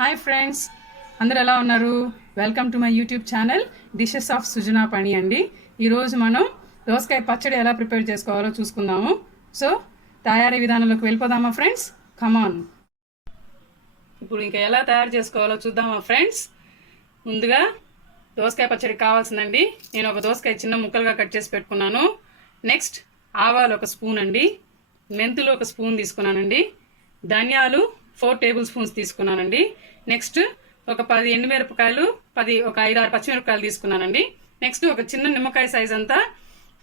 Hi friends, అందరు ఎలా ఉన్నారు? Welcome to my YouTube channel dishes of Sujana Phani అండి. ఈరోజు మనం దోసకాయ పచ్చడి ఎలా ప్రిపేర్ చేసుకోవాలో చూసుకుందాము. సో తయారీ విధానంలోకి వెళ్ళిపోదామా ఫ్రెండ్స్? కమాన్. ఇప్పుడు ఇంకా ఎలా తయారు చేసుకోవాలో చూద్దామా ఫ్రెండ్స్? ముందుగా దోసకాయ పచ్చడికి కావాల్సిందండి, నేను ఒక దోసకాయ చిన్న ముక్కలుగా కట్ చేసి పెట్టుకున్నాను. నెక్స్ట్ ఆవాలు ఒక స్పూన్ అండి, మెంతులు ఒక స్పూన్ తీసుకున్నానండి, ధనియాలు 4 టేబుల్ స్పూన్స్ తీసుకున్నానండి. నెక్స్ట్ ఒక 10 ఎండుమిరపకాయలు, ఒక 5-6 పచ్చిమిరపకాయలు తీసుకున్నానండి. నెక్స్ట్ ఒక చిన్న నిమ్మకాయ సైజ్ అంతా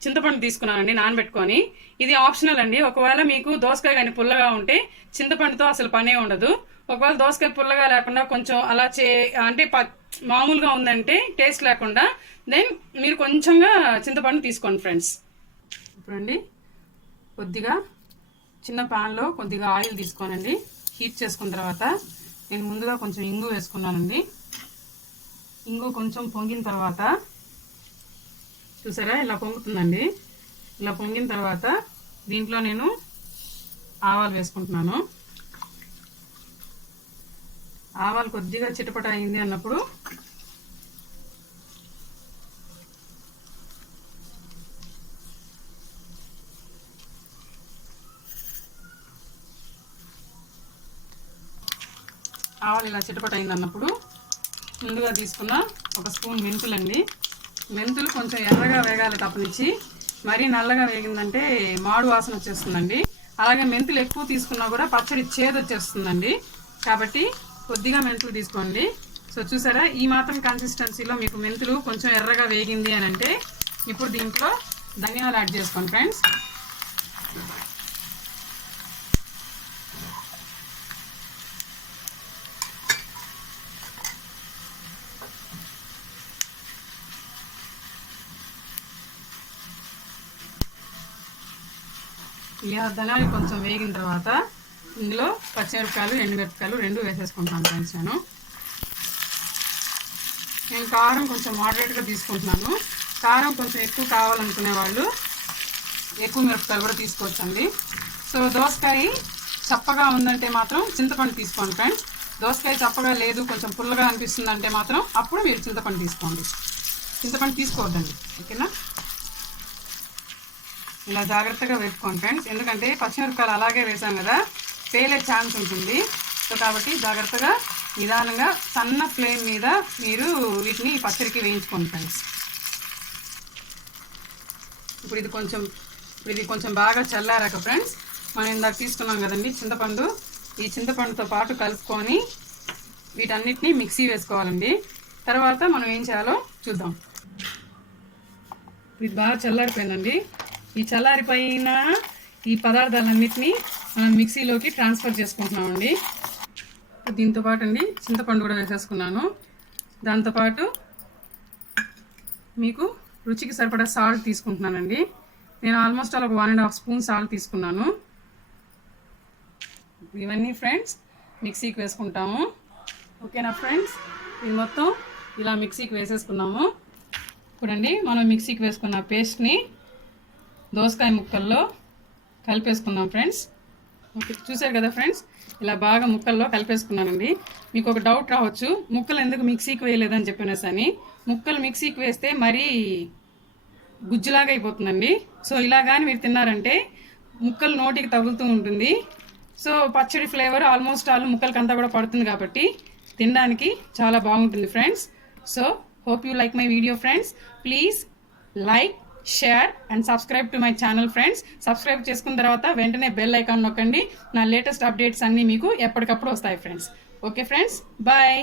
చింతపండు తీసుకున్నానండి నానబెట్టుకొని. ఇది ఆప్షనల్ అండి, ఒకవేళ మీకు దోసకాయ కానీ పుల్లగా ఉంటే చింతపండుతో అసలు పనే ఉండదు. ఒకవేళ దోసకాయ పుల్లగా లేకుండా కొంచెం అలా అంటే మామూలుగా ఉందంటే టేస్ట్ లేకుండా దెన్ మీరు కొంచెంగా చింతపండు తీసుకోండి ఫ్రెండ్స్. ఇప్పుడండి కొద్దిగా చిన్న ప్యాన్లో కొద్దిగా ఆయిల్ తీసుకోనండి. హీట్ చేసుకున్న తర్వాత నేను ముందుగా కొంచెం ఇంగు వేసుకున్నానండి. ఇంగు కొంచెం పొంగిన తర్వాత చూసారా ఇలా పొంగుతుందండి. ఇలా పొంగిన తర్వాత దీంట్లో నేను ఆవాలు వేసుకుంటున్నాను. ఆవాలు కొద్దిగా చిటపట అయింది అన్నప్పుడు ఆవాలు ఇలా చిటపట అయింది అన్నప్పుడు ముందుగా తీసుకున్న ఒక స్పూన్ మెంతులండి. మెంతులు కొంచెం ఎర్రగా వేగాలి తప్పనిచ్చి, మరీ నల్లగా వేగిందంటే మాడు వాసన వచ్చేస్తుందండి. అలాగే మెంతులు ఎక్కువ తీసుకున్నా కూడా పచ్చడి చేదు వచ్చేస్తుందండి. కాబట్టి కొద్దిగా మెంతులు తీసుకోండి. సో చూసారా, ఈ మాత్రం కన్సిస్టెన్సీలో మీకు మెంతులు కొంచెం ఎర్రగా వేగింది అని అంటే ఇప్పుడు దీంట్లో ధనియాలు యాడ్ చేసుకోండి ఫ్రెండ్స్. ఇలా ధనియాలు కొంచెం వేగిన తర్వాత ఇందులో పచ్చిమిరపకాయలు, ఎండుమిరపకాయలు 2 వేసేసుకుంటాను ఫ్రెండ్స్. నేను కారం కొంచెం మోడరేట్గా తీసుకుంటున్నాను. కారం కొంచెం ఎక్కువ కావాలనుకునే వాళ్ళు ఎక్కువ మిరపకాయలు కూడా తీసుకోవచ్చండి. సో దోసకాయ చప్పగా ఉందంటే మాత్రం చింతపండు తీసుకోండి ఫ్రెండ్స్. దోసకాయ చప్పగా లేదు, కొంచెం పుల్లగా అనిపిస్తుంది అంటే మాత్రం అప్పుడు మీరు చింతపండు తీసుకోండి. చింతపండు తీసుకోవద్దండి, ఓకేనా? ఇలా జాగ్రత్తగా వేసుకోండి ఫ్రెండ్స్, ఎందుకంటే పచ్చిమిరపకాయలు అలాగే వేసాం కదా, పేలే ఛాన్స్ ఉంటుంది. సో కాబట్టి జాగ్రత్తగా నిదానంగా సన్న ఫ్లేమ్ మీద మీరు వీటిని పచ్చడికి వేయించుకోండి ఫ్రెండ్స్. ఇప్పుడు ఇది కొంచెం బాగా చల్లారాక ఫ్రెండ్స్, మనం ఇందాక తీసుకున్నాం కదండి చింతపండు, ఈ చింతపండుతో పాటు కలుపుకొని వీటన్నిటిని మిక్సీ వేసుకోవాలండి. తర్వాత మనం ఏం చేయాలో చూద్దాం. ఇది బాగా చల్లారిపోయిందండి. ఈ చల్లారిపోయిన ఈ పదార్థాలన్నిటినీ మనం మిక్సీలోకి ట్రాన్స్ఫర్ చేసుకుంటున్నామండి. దీంతోపాటు అండి చింతపండు కూడా వేసేసుకున్నాను. దాంతోపాటు మీకు రుచికి సరిపడా సాల్ట్ తీసుకుంటున్నానండి. నేను ఆల్మోస్ట్ ఒక 1.5 స్పూన్ సాల్ట్ తీసుకున్నాను. ఇవన్నీ ఫ్రెండ్స్ మిక్సీకి వేసుకుంటాము, ఓకేనా ఫ్రెండ్స్? ఇది మొత్తం ఇలా మిక్సీకి వేసేసుకున్నాము. ఇప్పుడండి మనం మిక్సీకి వేసుకున్న పేస్ట్ని దోసకాయ ముక్కల్లో కలిపేసుకుందాం ఫ్రెండ్స్. ఓకే, చూసారు కదా ఫ్రెండ్స్, ఇలా బాగా ముక్కల్లో కలిపేసుకున్నానండి. మీకు ఒక డౌట్ రావచ్చు, ముక్కలు ఎందుకు మిక్సీకి వేయలేదని చెప్పినేసని. ముక్కలు మిక్సీకి వేస్తే మరీ గుజ్జులాగా అయిపోతుందండి. సో ఇలా కానీ మీరు తిన్నారంటే ముక్కలు నోటికి తగులుతూ ఉంటుంది. సో పచ్చడి ఫ్లేవర్ ఆల్మోస్ట్ ముక్కలకంతా కూడా పడుతుంది కాబట్టి తినడానికి చాలా బాగుంటుంది friends. So hope you like my video friends. Please like, share and subscribe to my channel friends. Subscribe చేసుకున్న తర్వాత వెంటనే బెల్ ఐకాన్ నొక్కండి. నా లేటెస్ట్ అప్డేట్స్ అన్నీ మీకు ఎప్పటికప్పుడు వస్తాయి ఫ్రెండ్స్. Okay friends, bye.